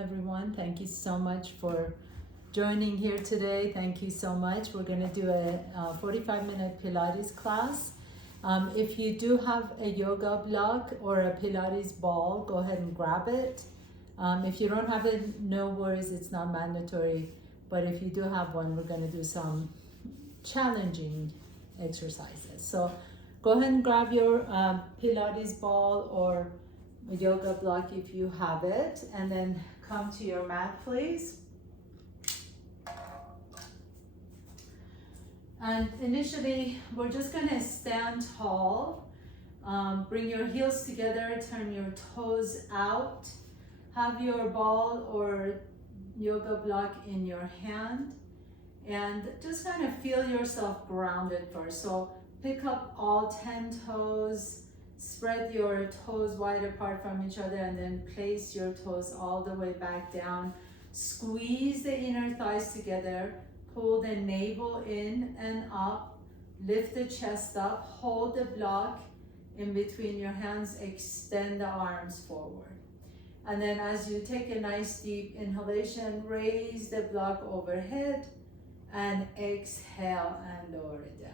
everyone. Thank you so much for joining here today. Thank you so much. We're going to do a 45-minute Pilates class. If you do have a yoga block or a Pilates ball, go ahead and grab it. If you don't have it, no worries, it's not mandatory. But if you do have one, we're going to do some challenging exercises. So go ahead and grab your Pilates ball or a yoga block if you have it, and then come to your mat, please. And initially, we're just going to stand tall. Bring your heels together, turn your toes out. Have your ball or yoga block in your hand, and just kind of feel yourself grounded first. So pick up all 10 toes. Spread your toes wide apart from each other, and then place your toes all the way back down. Squeeze the inner thighs together. Pull the navel in and up. Lift the chest up. Hold the block in between your hands. Extend the arms forward. And then as you take a nice deep inhalation, raise the block overhead and exhale and lower it down.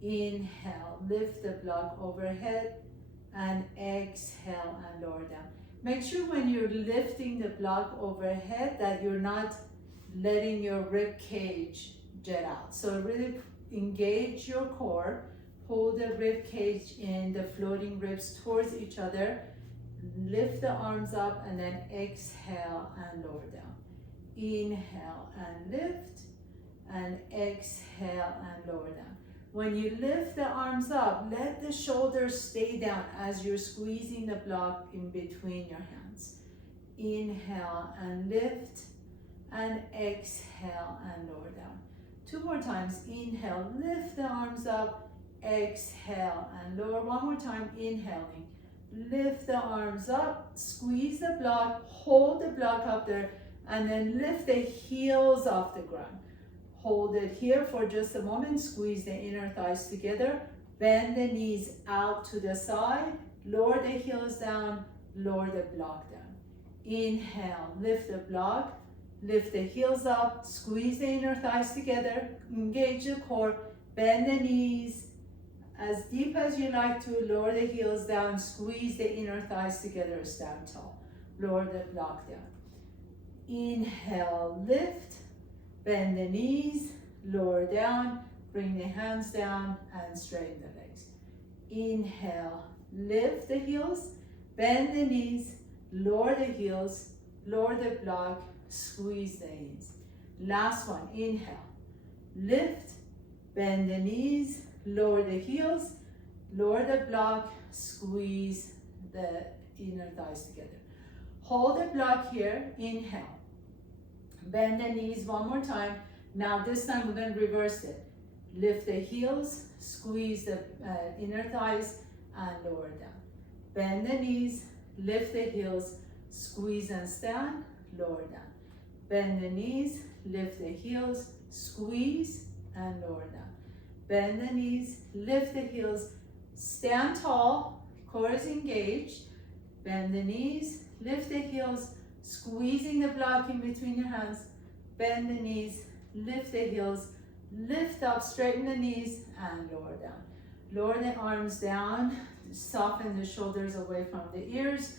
Inhale, lift the block overhead and exhale and lower down. Make sure when you're lifting the block overhead that you're not letting your rib cage jet out. So really engage your core, pull the rib cage in, the floating ribs towards each other, lift the arms up and then exhale and lower down. Inhale and lift and exhale and lower down. When you lift the arms up, let the shoulders stay down as you're squeezing the block in between your hands. Inhale and lift, and exhale and lower down. 2 more times. Inhale, lift the arms up, exhale and lower. 1 more time, inhaling. Lift the arms up, squeeze the block, hold the block up there, and then lift the heels off the ground. Hold it here for just a moment. Squeeze the inner thighs together. Bend the knees out to the side. Lower the heels down. Lower the block down. Inhale. Lift the block. Lift the heels up. Squeeze the inner thighs together. Engage the core. Bend the knees as deep as you like to. Lower the heels down. Squeeze the inner thighs together. Stand tall. Lower the block down. Inhale. Lift. Bend the knees, lower down, bring the hands down and straighten the legs. Inhale, lift the heels, bend the knees, lower the heels, lower the block, squeeze the knees. Last one, inhale, lift, bend the knees, lower the heels, lower the block, squeeze the inner thighs together. Hold the block here, inhale. Bend the knees 1 more time. Now this time we're going to reverse it. Lift the heels, squeeze the inner thighs and lower down. Bend the knees, lift the heels, squeeze and stand, lower down. Bend the knees, lift the heels, squeeze and lower down. Bend the knees, lift the heels, stand tall, core is engaged. Bend the knees, lift the heels, squeezing the block in between your hands, bend the knees, lift the heels, lift up, straighten the knees, and lower down. Lower the arms down, soften the shoulders away from the ears.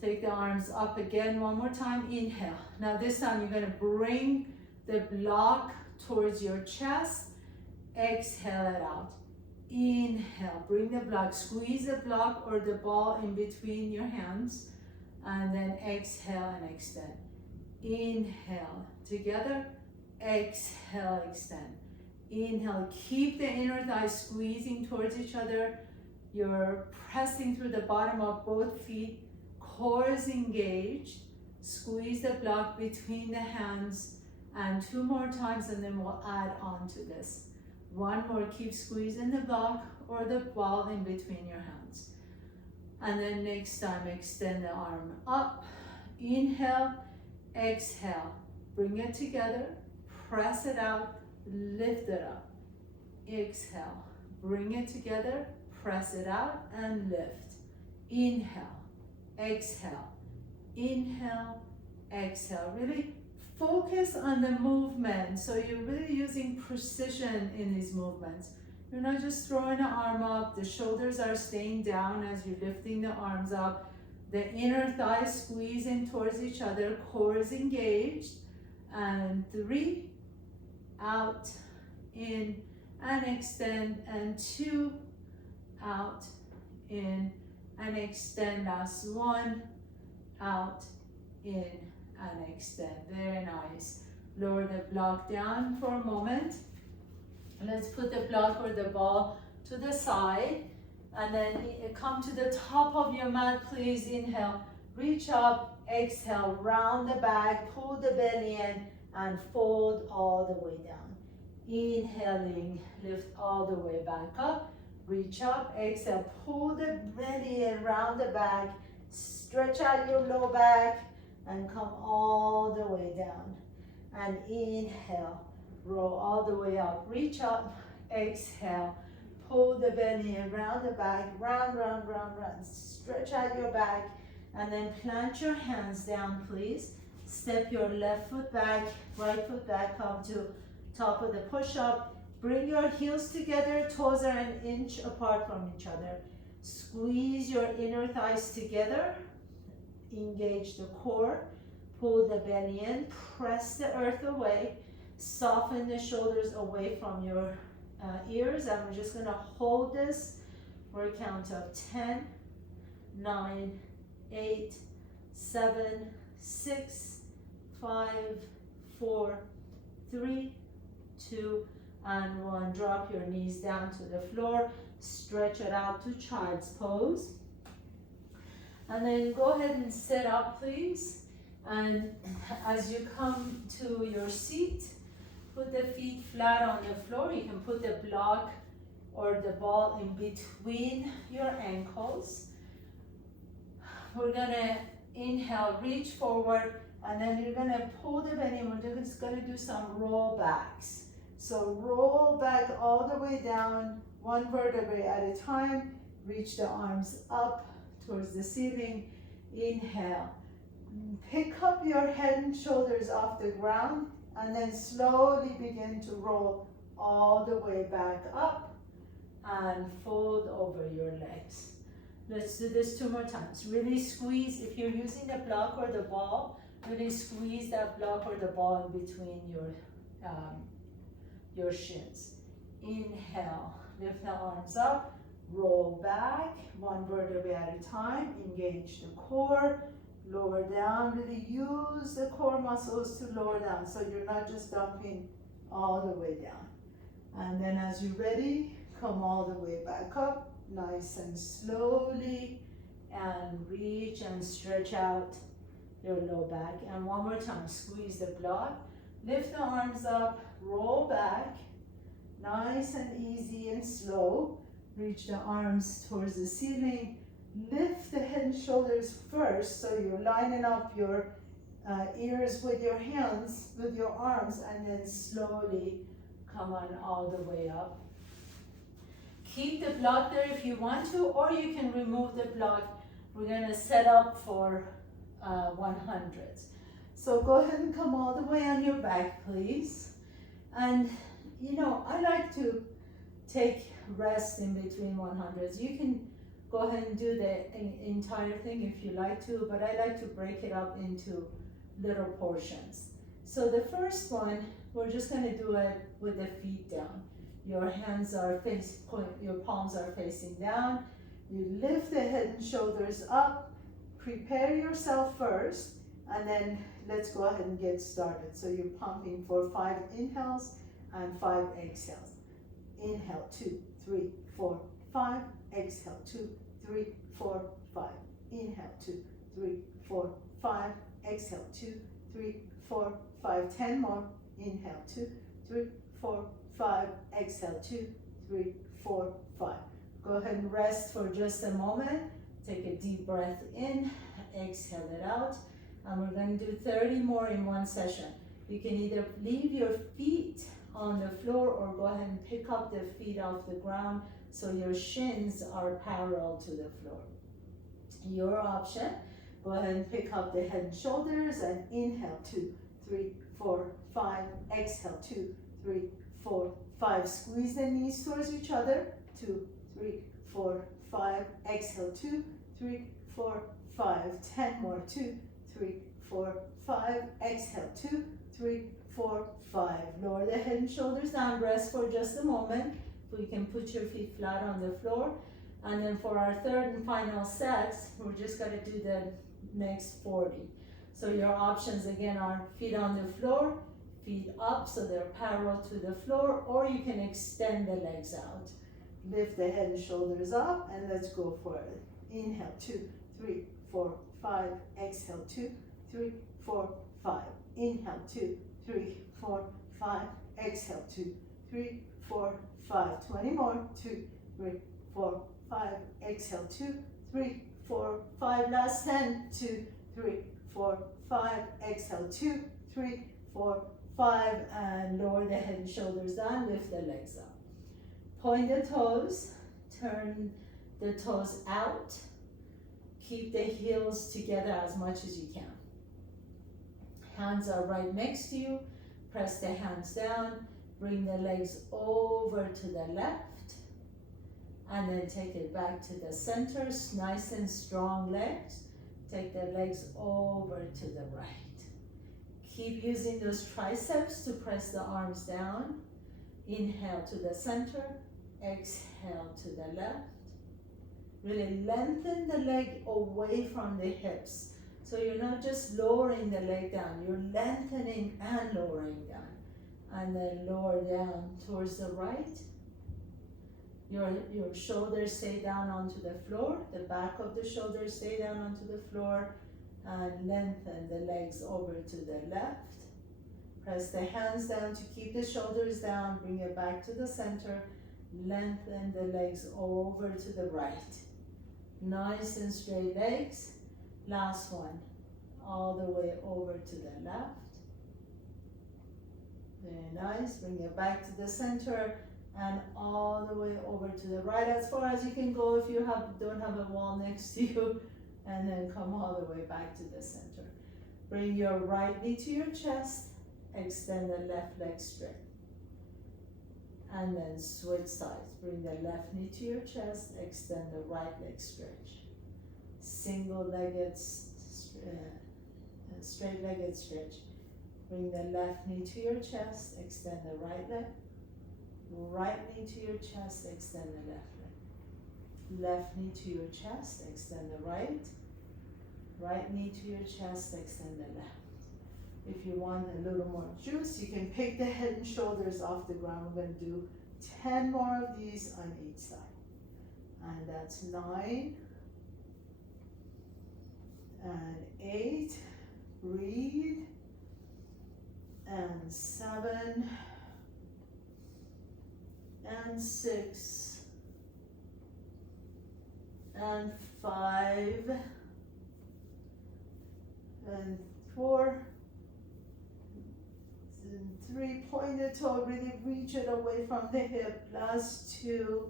Take the arms up again 1 more time, inhale. Now this time you're going to bring the block towards your chest, exhale it out. Inhale, bring the block, squeeze the block or the ball in between your hands, and then exhale and extend. Inhale, together, exhale, extend. Inhale, keep the inner thighs squeezing towards each other. You're pressing through the bottom of both feet. Core is engaged. Squeeze the block between the hands, and 2 more times, and then we'll add on to this. 1 more, keep squeezing the block or the ball in between your hands. And then next time, extend the arm up. Inhale, exhale. Bring it together, press it out, lift it up. Exhale, bring it together, press it out and lift. Inhale, exhale, inhale, exhale. Really focus on the movement. So you're really using precision in these movements. You're not just throwing the arm up. The shoulders are staying down as you're lifting the arms up. The inner thighs squeezing towards each other. Core is engaged. And 3, out, in, and extend. And 2, out, in, and extend. Last 1, out, in, and extend. Very nice. Lower the block down for a moment. Let's put the block or the ball to the side, and then come to the top of your mat, please. Inhale, reach up, exhale, round the back, pull the belly in, and fold all the way down. Inhaling, lift all the way back up, reach up, exhale, pull the belly in, round the back, stretch out your low back, and come all the way down. And inhale, roll all the way up, reach up, exhale, pull the belly in, round the back, round, round, round, round, stretch out your back, and then plant your hands down, please. Step your left foot back, right foot back, come to top of the push-up. Bring your heels together, toes are 1 inch apart from each other. Squeeze your inner thighs together, engage the core, pull the belly in, press the earth away, soften the shoulders away from your ears, and we're just gonna hold this for a count of 10, 9, 8, 7, 6, 5, 4, 3, 2, and 1. Drop your knees down to the floor, stretch it out to child's pose. And then go ahead and sit up, please. And as you come to your seat, put the feet flat on the floor. You can put the block or the ball in between your ankles. We're gonna inhale, reach forward, and then you're gonna pull the belly, and we're just gonna do some roll backs. So roll back all the way down, 1 vertebrae at a time. Reach the arms up towards the ceiling. Inhale. Pick up your head and shoulders off the ground, and then slowly begin to roll all the way back up and fold over your legs. Let's do this 2 more times. Really squeeze, if you're using the block or the ball, really squeeze that block or the ball in between your shins. Inhale, lift the arms up, roll back, 1 vertebrae at a time, engage the core, lower down, really use the core muscles to lower down, so you're not just dumping all the way down. And then as you're ready, come all the way back up, nice and slowly, and reach and stretch out your low back. And 1 more time, squeeze the block, lift the arms up, roll back, nice and easy and slow. Reach the arms towards the ceiling. Lift the head and shoulders first, so you're lining up your ears with your hands, with your arms, and then slowly come on all the way up. Keep the block there if you want to, or you can remove the block. We're gonna set up for 100s. So go ahead and come all the way on your back, please. And you know, I like to take rest in between 100s. You can go ahead and do the entire thing if you like to, but I like to break it up into little portions. So the first one, we're just gonna do it with the feet down. Your hands are your palms are facing down. You lift the head and shoulders up. Prepare yourself first, and then let's go ahead and get started. So you're pumping for 5 inhales and 5 exhales. Inhale, 2, 3, 4, 5. Exhale, 2, 3, 4, 5. Inhale, 2, 3, 4, 5. Exhale, 2, 3, 4, 5. 10 more. Inhale, 2, 3, 4, 5. Exhale, 2, 3, 4, 5. Go ahead and rest for just a moment. Take a deep breath in, exhale it out. And we're going to do 30 more in one session. You can either leave your feet on the floor or go ahead and pick up the feet off the ground so your shins are parallel to the floor. Your option. Go ahead and pick up the head and shoulders and inhale, 2, 3, 4, 5. Exhale, 2, 3, 4, 5. Squeeze the knees towards each other, 2, 3, 4, 5. Exhale, 2, 3, 4, 5. 10 more, 2, 3, 4, 5. Exhale, 2, 3, 4, 5. Lower the head and shoulders down, rest for just a moment. We can put your feet flat on the floor. And then for our third and final sets, we're just gonna do the next 40. So your options again are feet on the floor, feet up so they're parallel to the floor, or you can extend the legs out. Lift the head and shoulders up, and let's go for it. Inhale, 2, 3, 4, 5. Exhale, 2, 3, 4, 5. Inhale, 2, 3, 4, 5. Exhale, 2, 3, 4, 5. 20 more, 2, 3, 4, 5. Exhale, 2, 3, 4, 5. Last 10, 2, 3, 4, 5. Exhale, 2, 3, 4, 5. And lower the head and shoulders down, lift the legs up. Point the toes, turn the toes out. Keep the heels together as much as you can. Hands are right next to you. Press the hands down. Bring the legs over to the left. And then take it back to the center. Nice and strong legs. Take the legs over to the right. Keep using those triceps to press the arms down. Inhale to the center. Exhale to the left. Really lengthen the leg away from the hips. So you're not just lowering the leg down, you're lengthening and lowering down. And then lower down towards the right. Your shoulders stay down onto the floor. The back of the shoulders stay down onto the floor. And lengthen the legs over to the left. Press the hands down to keep the shoulders down. Bring it back to the center. Lengthen the legs over to the right. Nice and straight legs. Last one. All the way over to the left. Very nice. Bring it back to the center and all the way over to the right as far as you can go if you don't have a wall next to you. And then come all the way back to the center. Bring your right knee to your chest. Extend the left leg straight. And then switch sides. Bring the left knee to your chest. Extend the right leg straight. Single-legged, straight-legged stretch. Bring the left knee to your chest. Extend the right leg. Right knee to your chest. Extend the left leg. Left knee to your chest. Extend the right. Right knee to your chest. Extend the left. If you want a little more juice, you can pick the head and shoulders off the ground. We're going to do 10 more of these on each side. And that's 9 and 8. Breathe. And 7 and 6 and 5 and 4 and 3. Point the toe, really reach it away from the hip. Last 2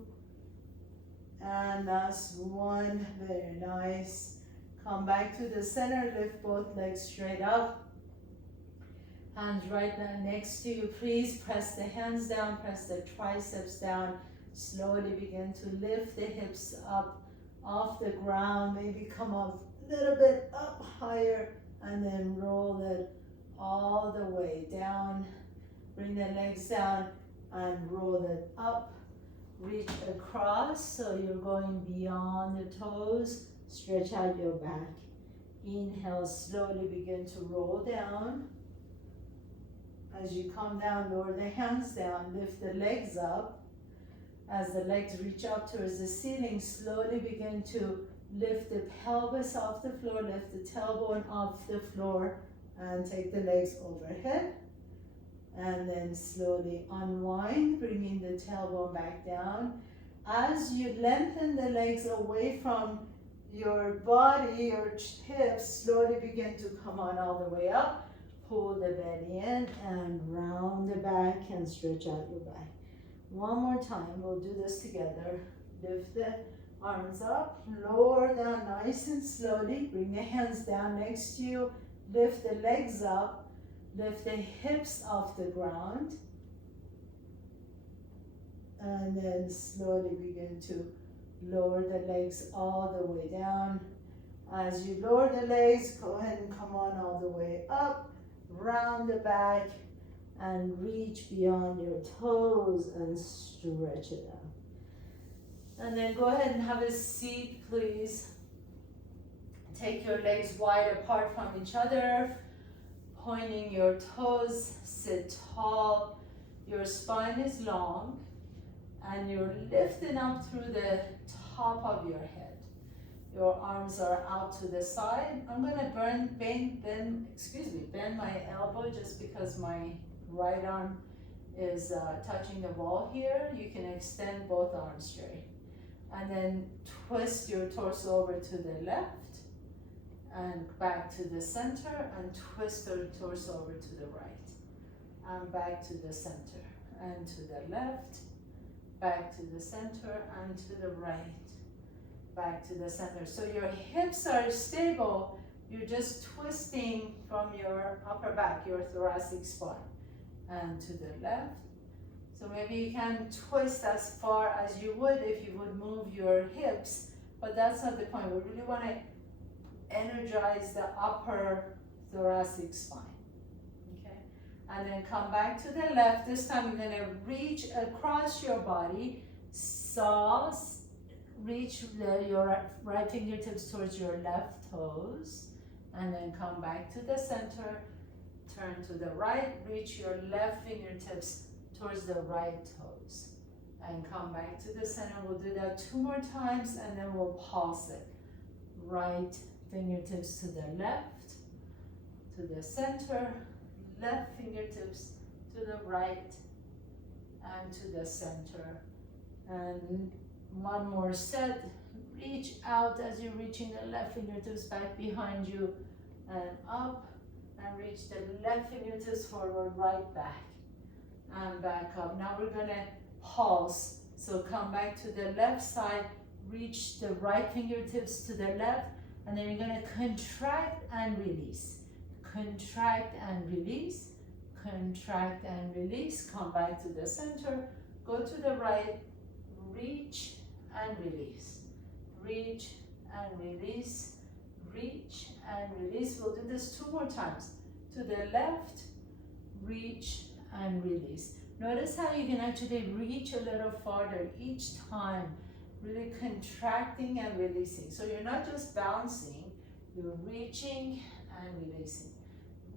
and last 1. Very nice. Come back to the center, lift both legs straight up. Hands right now next to you. Please press the hands down, press the triceps down. Slowly begin to lift the hips up off the ground. Maybe come up a little bit up higher and then roll it all the way down. Bring the legs down and roll it up. Reach across so you're going beyond the toes. Stretch out your back. Inhale, slowly begin to roll down. As you come down, lower the hands down, lift the legs up. As the legs reach up towards the ceiling, slowly begin to lift the pelvis off the floor, lift the tailbone off the floor, and take the legs overhead. And then slowly unwind, bringing the tailbone back down. As you lengthen the legs away from your body, your hips, slowly begin to come on all the way up. Pull the belly in and round the back and stretch out your back. One more time, we'll do this together. Lift the Arms up, lower down nice and slowly. Bring the hands down next to you. Lift the legs up. Lift the hips off the ground. And then slowly begin to lower the legs all the way down. As you lower the legs, go ahead and come on all the way up, round the back, and reach beyond your toes and stretch it out. And then go ahead and have a seat, please. Take your legs wide apart from each other, pointing your toes, sit tall. Your spine is long, and you're lifting up through the top of your head. Your arms are out to the side. I'm gonna bend my elbow just because my right arm is touching the wall here. You can extend both arms straight. And then twist your torso over to the left and back to the center, and twist your torso over to the right and back to the center and to the left, back to the center and to the right, back to the center. So your hips are stable. You're just twisting from your upper back, your thoracic spine, and to the left. So maybe you can twist as far as you would if you would move your hips, but that's not the point. We really want to energize the upper thoracic spine. Okay? And then come back to the left. This time you're going to reach across your body, reach your right fingertips towards your left toes, and then come back to the center, turn to the right, reach your left fingertips towards the right toes, and come back to the center. We'll do that 2 more times, and then we'll pulse it. Right fingertips to the left, to the center, left fingertips to the right, and to the center. And 1 more set. Reach out as you're reaching the left fingertips back behind you and up, and reach the left fingertips forward, right back, and back up. Now we're gonna pulse. So come back to the left side, reach the right fingertips to the left, and then you're gonna contract and release. Contract and release, contract and release. Come back to the center, go to the right, reach and release. Reach and release, reach and release. We'll do this 2 more times. To the left, reach and release. Notice how you can actually reach a little farther each time, really contracting and releasing. So you're not just bouncing, you're reaching and releasing.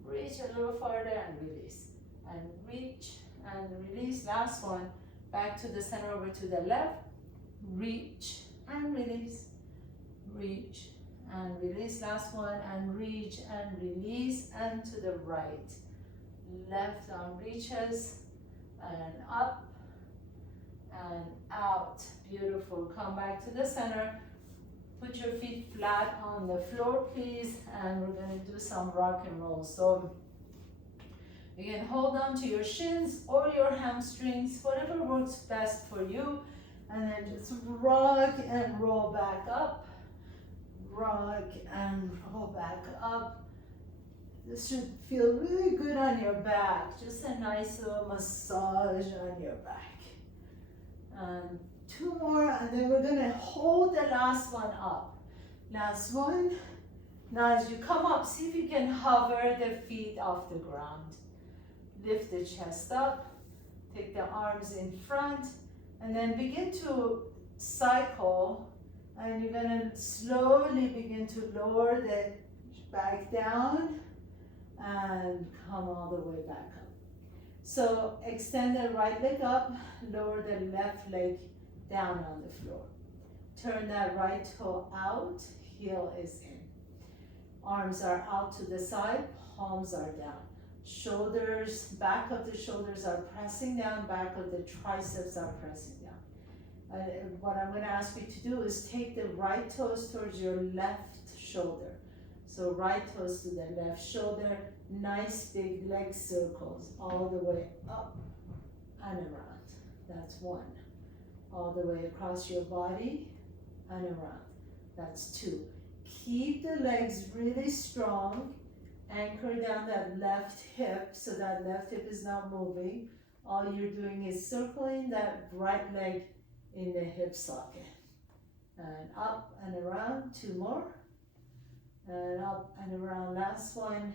Reach a little farther and release. And reach and release. Last one, back to the center, over to the left. Reach and release. Reach and release. Last one, and reach and release. And to the right. Left arm reaches and up and out. Beautiful. Come back to the center. Put your feet flat on the floor, please, and we're going to do some rock and roll. So you can hold on to your shins or your hamstrings, whatever works best for you, and then just rock and roll back up. Rock and roll back up. This should feel really good on your back. Just a nice little massage on your back. And 2 more, and then we're gonna hold the last one up. Last one. Now as you come up, see if you can hover the feet off the ground. Lift the chest up, take the arms in front, and then begin to cycle. And you're gonna slowly begin to lower the back down and come all the way back up. So extend the right leg up, lower the left leg down on the floor. Turn that right toe out, heel is in. Arms are out to the side, palms are down. Shoulders, back of the shoulders are pressing down, back of the triceps are pressing down. What I'm going to ask you to do is take the right toes towards your left shoulder. So right toes to the left shoulder, nice big leg circles all the way up and around. That's 1. All the way across your body and around. That's 2. Keep the legs really strong. Anchor down that left hip so that left hip is not moving. All you're doing is circling that right leg in the hip socket. And up and around, 2 more. And up and around, last one.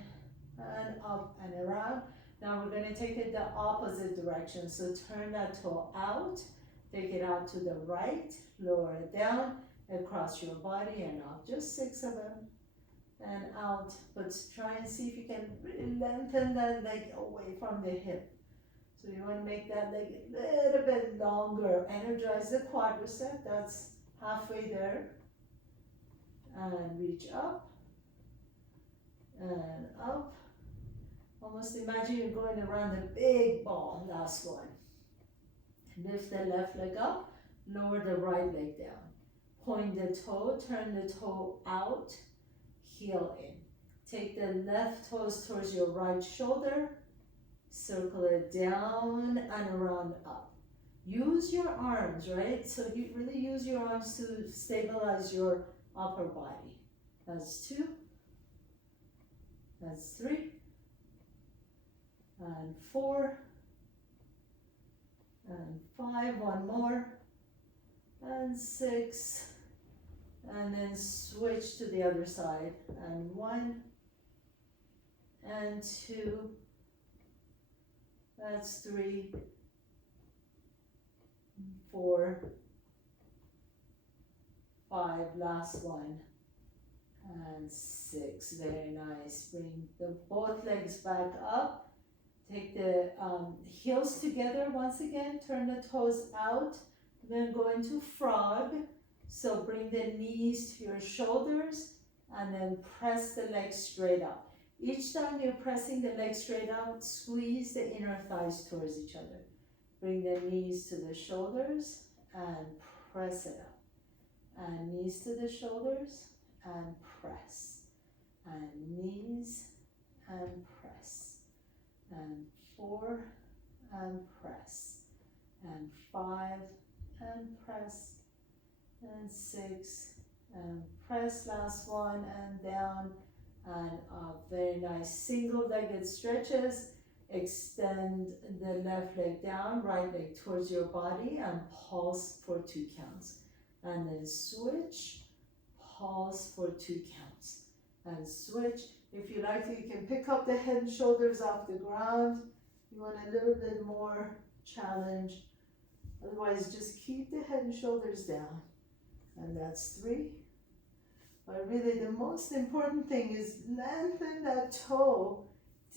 And up and around. Now we're going to take it the opposite direction. So turn that toe out, take it out to the right, lower it down, across your body and up. Just 6 of them. And out, but try and see if you can really lengthen that leg away from the hip. So you want to make that leg a little bit longer. Energize the quadricep, that's halfway there. And reach up and up. Almost imagine you're going around a big ball. Last one. Lift the left leg up, lower the right leg down. Point the toe, turn the toe out, heel in. Take the left toes towards your right shoulder, circle it down and around up. Use your arms, right? So you really use your arms to stabilize your upper body. That's 2. That's 3. And 4. And 5, one more. And 6. And then switch to the other side. And 1. And 2. That's 3. 4. 5. Last one. And 6. Very nice. Bring the both legs back up. Take the heels together once again. Turn the toes out. Then go into frog. So bring the knees to your shoulders and then press the legs straight up. Each time you're pressing the legs straight out, squeeze the inner thighs towards each other. Bring the knees to the shoulders and press it up. And knees to the shoulders and press. And knees and press. And 4 and press. And 5 and press. And 6 and press, last one, and down and up. Very nice. Single-legged stretches. Extend the left leg down, right leg towards your body and pulse for 2 counts. And then switch, pulse for 2 counts. And switch. If you like to, you can pick up the head and shoulders off the ground. You want a little bit more challenge. Otherwise, just keep the head and shoulders down. And that's 3. But really the most important thing is lengthen that toe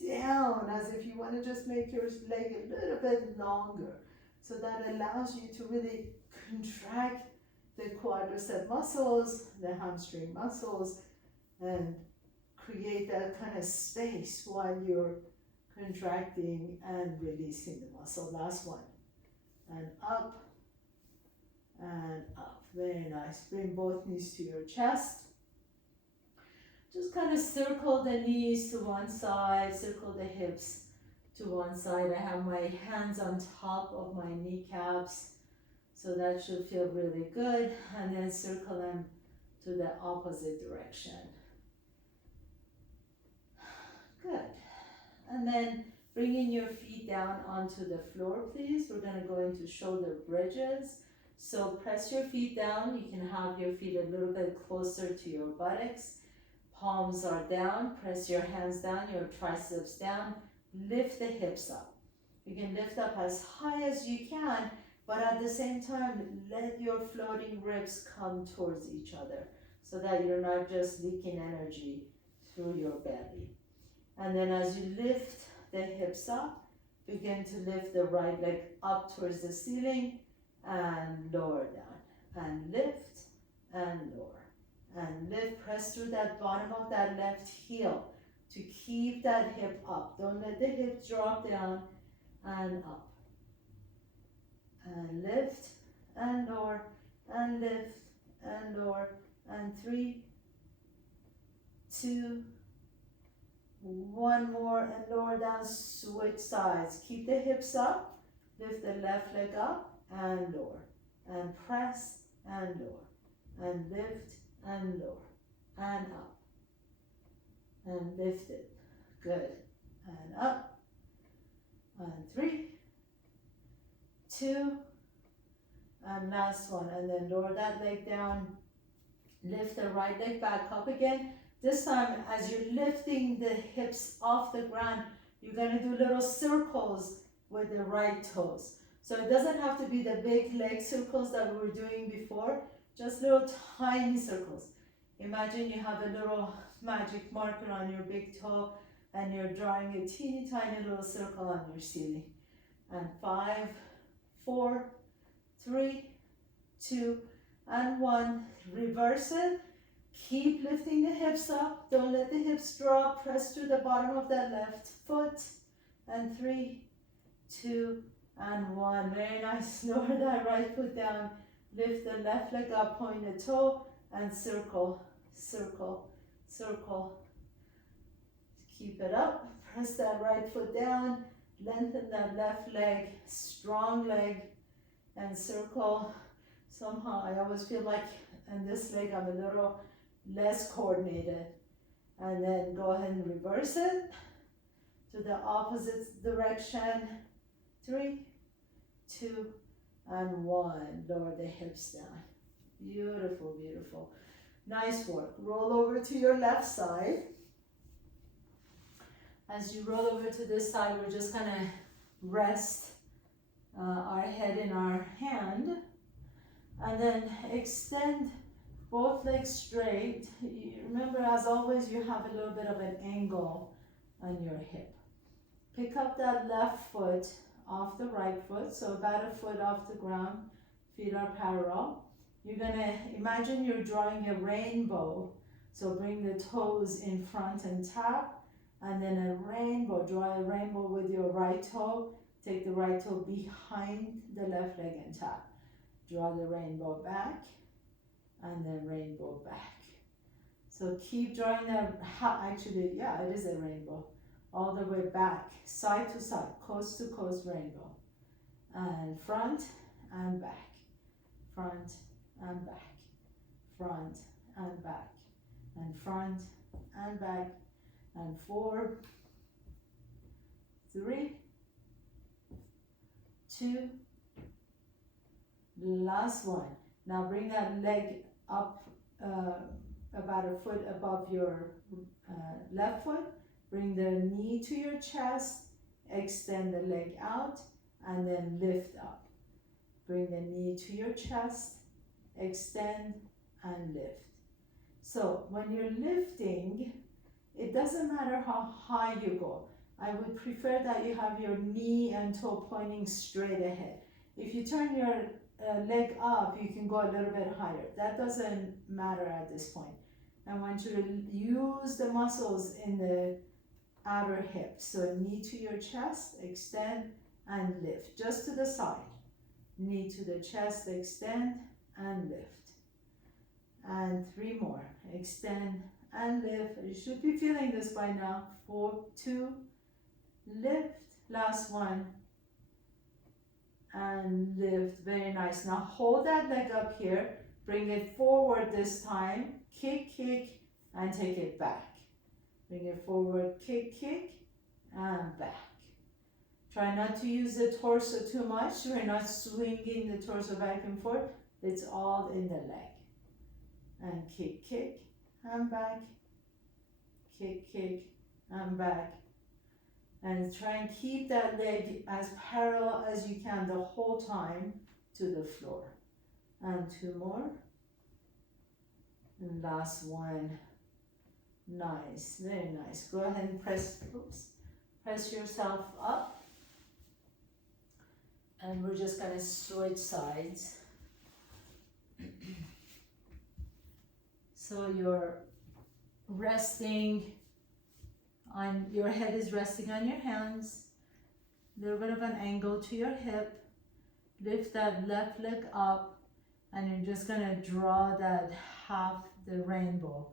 down as if you want to just make your leg a little bit longer. So that allows you to really contract the quadricep muscles, the hamstring muscles, and create that kind of space while you're contracting and releasing the muscle. Last one. And up and up. Very nice. Bring both knees to your chest. Just kind of circle the knees to one side, circle the hips to one side. I have my hands on top of my kneecaps, so that should feel really good. And then circle them to the opposite direction. Good. And then bringing your feet down onto the floor, please. We're going to go into shoulder bridges. So press your feet down. You can have your feet a little bit closer to your buttocks. Palms are down. Press your hands down, your triceps down. Lift the hips up. You can lift up as high as you can, but at the same time, let your floating ribs come towards each other so that you're not just leaking energy through your belly. And then as you lift the hips up, begin to lift the right leg up towards the ceiling and lower down. And lift and lower. And lift, press through that bottom of that left heel to keep that hip up. Don't let the hip drop down and up. And lift and lower and lift and lower. And 3, 2, 1 more and lower down, switch sides. Keep the hips up, lift the left leg up and lower. And press and lower. and lift and lower and up and lift it. Good. And up. And 3, 2, and last one. And then lower that leg down. Lift the right leg back up again. This time, as you're lifting the hips off the ground, you're going to do little circles with the right toes. So it doesn't have to be the big leg circles that we were doing before, just little tiny circles. Imagine you have a little magic marker on your big toe and you're drawing a teeny tiny little circle on your ceiling. And 5, 4, 3, 2, and 1. Reverse it. Keep lifting the hips up. Don't let the hips drop. Press to the bottom of that left foot. And 3, 2, and 1. Very nice. Lower that right foot down. Lift the left leg up, point the toe, and circle, circle, circle. Keep it up. Press that right foot down. Lengthen that left leg, strong leg, and circle. Somehow I always feel like in this leg I'm a little less coordinated. And then go ahead and reverse it to the opposite direction. 3, 2, and 1. Lower the hips down. Beautiful, beautiful. Nice work. Roll over to your left side. As you roll over to this side, we're just gonna rest our head in our hand. And then extend both legs straight. Remember, as always, you have a little bit of an angle on your hip. Pick up that left foot off the right foot, so about a foot off the ground. Feet are parallel. You're gonna imagine you're drawing a rainbow. So bring the toes in front and tap, and then a rainbow. Draw a rainbow with your right toe. Take the right toe behind the left leg and tap. Draw the rainbow back, and then rainbow back. So keep drawing that, actually, yeah, it is a rainbow. All the way back, side to side, coast to coast rainbow. And front and back, front and back, front and back, and front and back, and 4, 3, 2, last one. Now bring that leg up about a foot above your left foot. Bring the knee to your chest, extend the leg out, and then lift up. Bring the knee to your chest, extend, and lift. So when you're lifting, it doesn't matter how high you go. I would prefer that you have your knee and toe pointing straight ahead. If you turn your leg up, you can go a little bit higher. That doesn't matter at this point. I want you to use the muscles in the outer hip. So knee to your chest, extend and lift. Just to the side. Knee to the chest, extend and lift. And 3 more. Extend and lift. You should be feeling this by now. 4, 2, lift. Last one. And lift. Very nice. Now hold that leg up here. Bring it forward this time. Kick, kick, and take it back. Bring it forward, kick, kick, and back. Try not to use the torso too much. We're not swinging the torso back and forth. It's all in the leg. And kick, kick, and back. Kick, kick, and back. And try and keep that leg as parallel as you can the whole time to the floor. And 2 more. And last one. Nice, very nice. Go ahead and press yourself up. And we're just gonna switch sides. So you're resting on, your head is resting on your hands. A little bit of an angle to your hip. Lift that left leg up, and you're just gonna draw that half the rainbow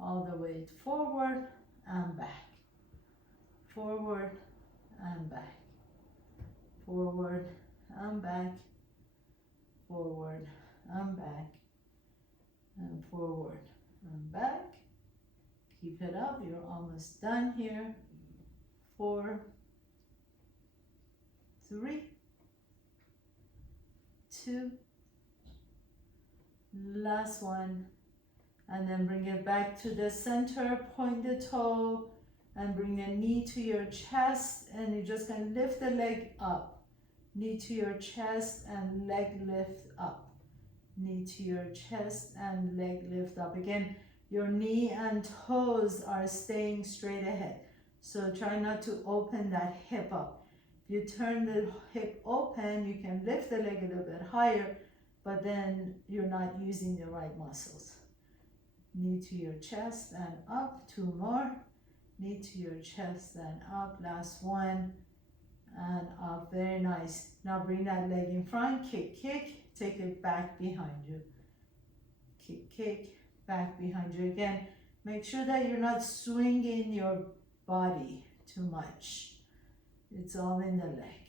all the way forward and back. Forward and back. Forward and back. Forward and back. and forward and back. Keep it up, you're almost done here. 4, 3, 2, last one, and then bring it back to the center, point the toe, and bring the knee to your chest, and you're just going to lift the leg up. Knee to your chest and leg lift up. Knee to your chest and leg lift up. Again, your knee and toes are staying straight ahead. So try not to open that hip up. If you turn the hip open, you can lift the leg a little bit higher, but then you're not using the right muscles. Knee to your chest and up. 2 more. Knee to your chest and up. Last one. And up. Very nice. Now bring that leg in front. Kick, kick. Take it back behind you. Kick, kick. Back behind you. Again, make sure that you're not swinging your body too much. It's all in the leg.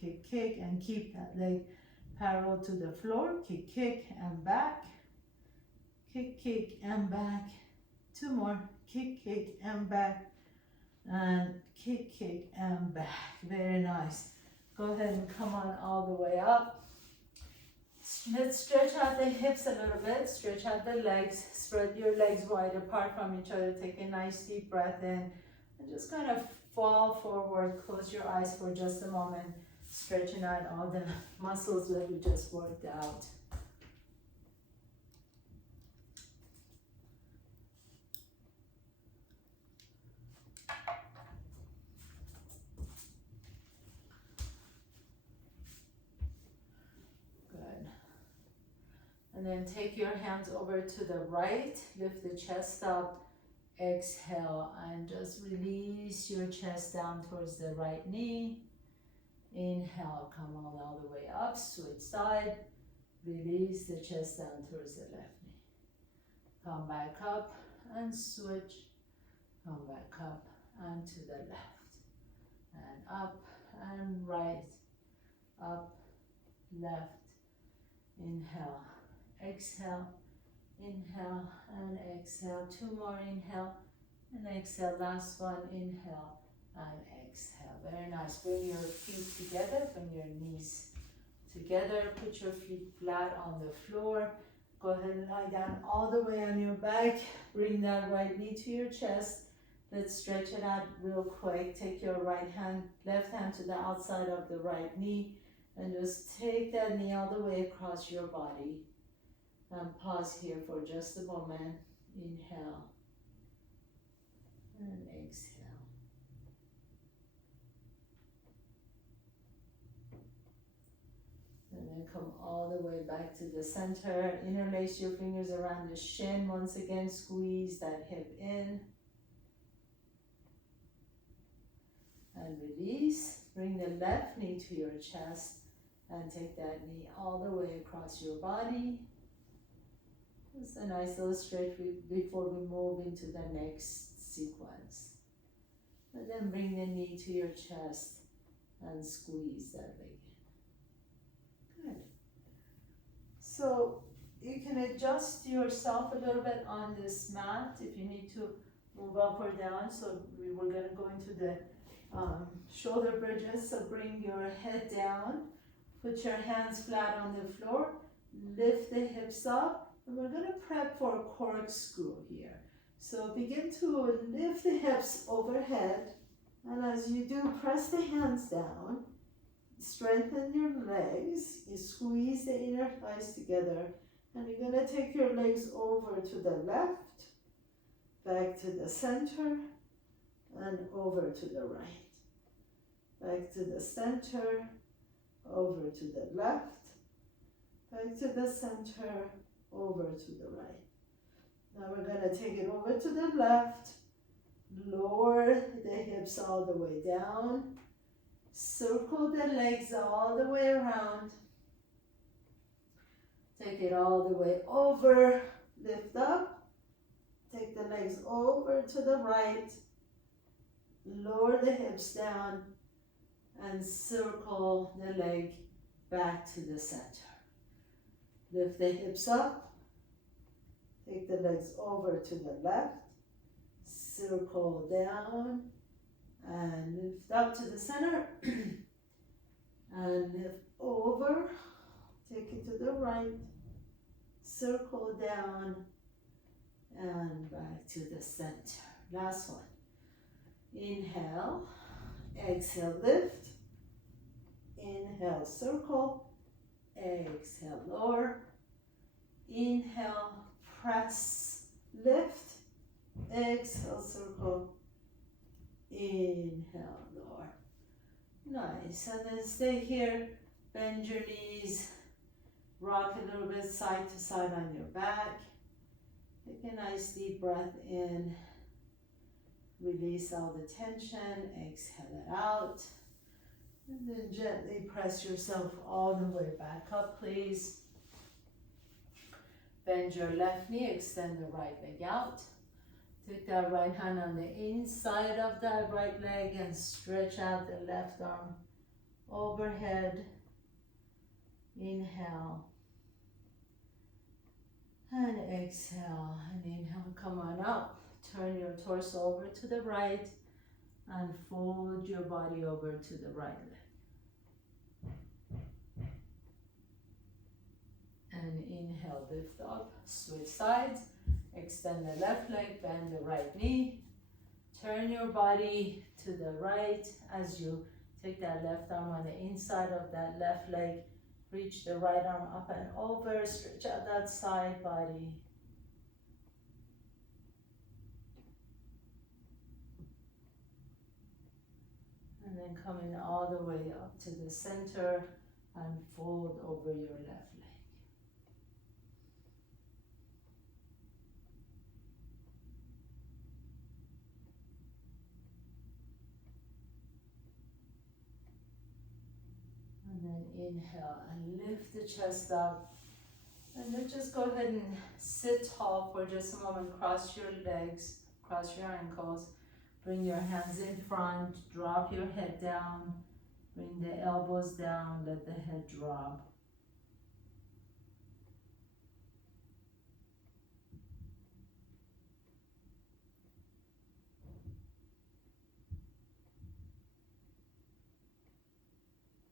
Kick, kick, and keep that leg parallel to the floor. Kick, kick, and back. Kick, kick, and back. 2 more. Kick, kick, and back. And kick, kick, and back. Very nice. Go ahead and come on all the way up. Let's stretch out the hips a little bit. Stretch out the legs. Spread your legs wide apart from each other. Take a nice deep breath in. And just kind of fall forward. Close your eyes for just a moment. Stretching out all the muscles that we just worked out. And then take your hands over to the right, lift the chest up, exhale, and just release your chest down towards the right knee. Inhale, come all the way up, switch side, release the chest down towards the left knee. Come back up and switch, come back up and to the left, and up and right, up, left, inhale. Exhale, inhale, and exhale. 2 more, inhale, and exhale. Last one, inhale, and exhale. Very nice. Bring your feet together, bring your knees together. Put your feet flat on the floor. Go ahead and lie down all the way on your back. Bring that right knee to your chest. Let's stretch it out real quick. Take your left hand to the outside of the right knee, and just take that knee all the way across your body. And pause here for just a moment. Inhale and exhale. And then come all the way back to the center. Interlace your fingers around the shin. Once again, squeeze that hip in. And release. Bring the left knee to your chest and take that knee all the way across your body. Just a nice little stretch before we move into the next sequence. And then bring the knee to your chest and squeeze that leg in. Good. So you can adjust yourself a little bit on this mat if you need to move up or down. So we were going to go into the shoulder bridges. So bring your head down. Put your hands flat on the floor. Lift the hips up. And we're going to prep for a corkscrew here. So begin to lift the hips overhead. And as you do, press the hands down. Strengthen your legs. You squeeze the inner thighs together. And you're going to take your legs over to the left, back to the center, and over to the right. Back to the center, over to the left, back to the center, over to the right. Now we're going to take it over to the left, lower the hips all the way down, circle the legs all the way around, take it all the way over, lift up, take the legs over to the right, lower the hips down, and circle the leg back to the center. Lift the hips up, Take the legs over to the left, circle down, and lift up to the center, and lift over, take it to the right, circle down, and back to the center. Last one. Inhale, exhale, lift, inhale, circle, exhale, lower, inhale, press, lift, exhale, circle, inhale, lower. Nice, and then stay here, bend your knees, rock a little bit side to side on your back. Take a nice deep breath in, release all the tension, exhale it out. And then gently press yourself all the way back up, please. Bend your left knee, extend the right leg out. Take that right hand on the inside of that right leg and stretch out the left arm overhead. Inhale. And exhale. And inhale, come on up. Turn your torso over to the right and fold your body over to the right leg. And inhale, lift up, switch sides, extend the left leg, bend the right knee, turn your body to the right as you take that left arm on the inside of that left leg, reach the right arm up and over, stretch out that side body. And then coming all the way up to the center and fold over your left leg. And then inhale and lift the chest up. And then just go ahead and sit tall for just a moment. Cross your legs, cross your ankles. Bring your hands in front, drop your head down. Bring the elbows down, let the head drop.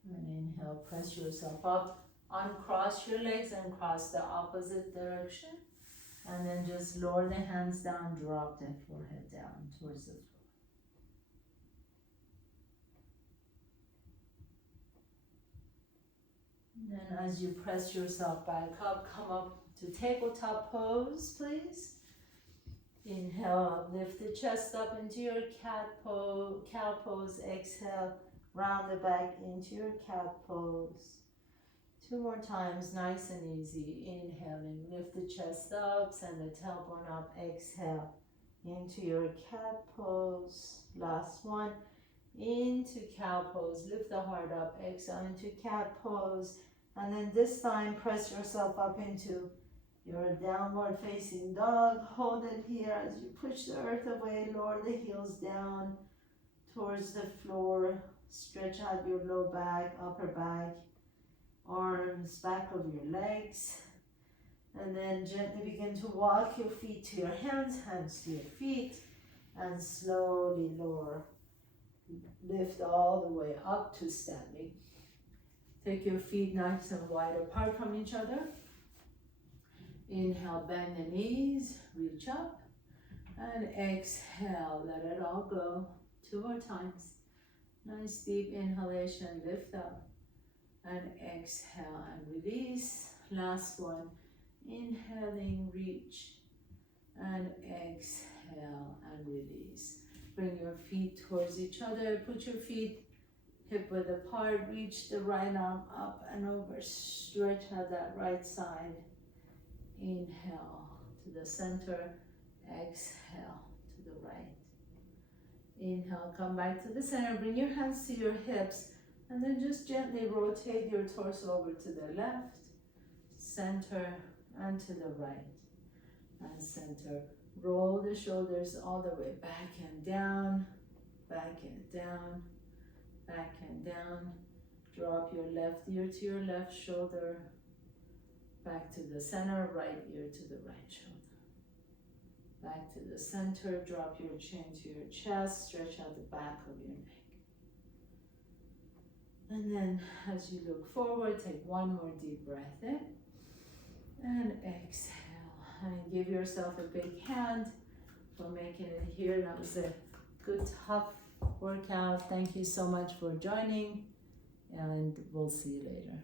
And inhale, press yourself up. Uncross your legs and cross the opposite direction. And then just lower the hands down, drop the forehead down towards the floor. And then as you press yourself back up, come up to tabletop pose, please. Inhale, lift the chest up into your cow pose. Exhale, round the back into your cat pose. 2 more times, nice and easy. Inhaling, lift the chest up, send the tailbone up. Exhale, into your cat pose. Last one, into cow pose. Lift the heart up. Exhale into cat pose. And then this time, press yourself up into your downward facing dog. Hold it here as you push the earth away. Lower the heels down towards the floor. Stretch out your low back, upper back, arms, back of your legs. And then gently begin to walk your feet to your hands, hands to your feet, and slowly lower. Lift all the way up to standing. Take your feet nice and wide apart from each other. Inhale, bend the knees, reach up. And exhale, let it all go. 2 more times. Nice deep inhalation, lift up. And exhale and release. Last one. Inhaling, reach. And exhale and release. Bring your feet towards each other. Put your feet hip width apart. Reach the right arm up and over. Stretch out that right side. Inhale to the center. Exhale to the right. Inhale, come back to the center. Bring your hands to your hips. And then just gently rotate your torso over to the left, center, and to the right. And center. Roll the shoulders all the way back and down, back and down, back and down. Drop your left ear to your left shoulder, back to the center, right ear to the right shoulder. Back to the center, drop your chin to your chest, stretch out the back of your neck. And then as you look forward, take one more deep breath in and exhale. And give yourself a big hand for making it here. That was a good, tough workout. Thank you so much for joining, and we'll see you later.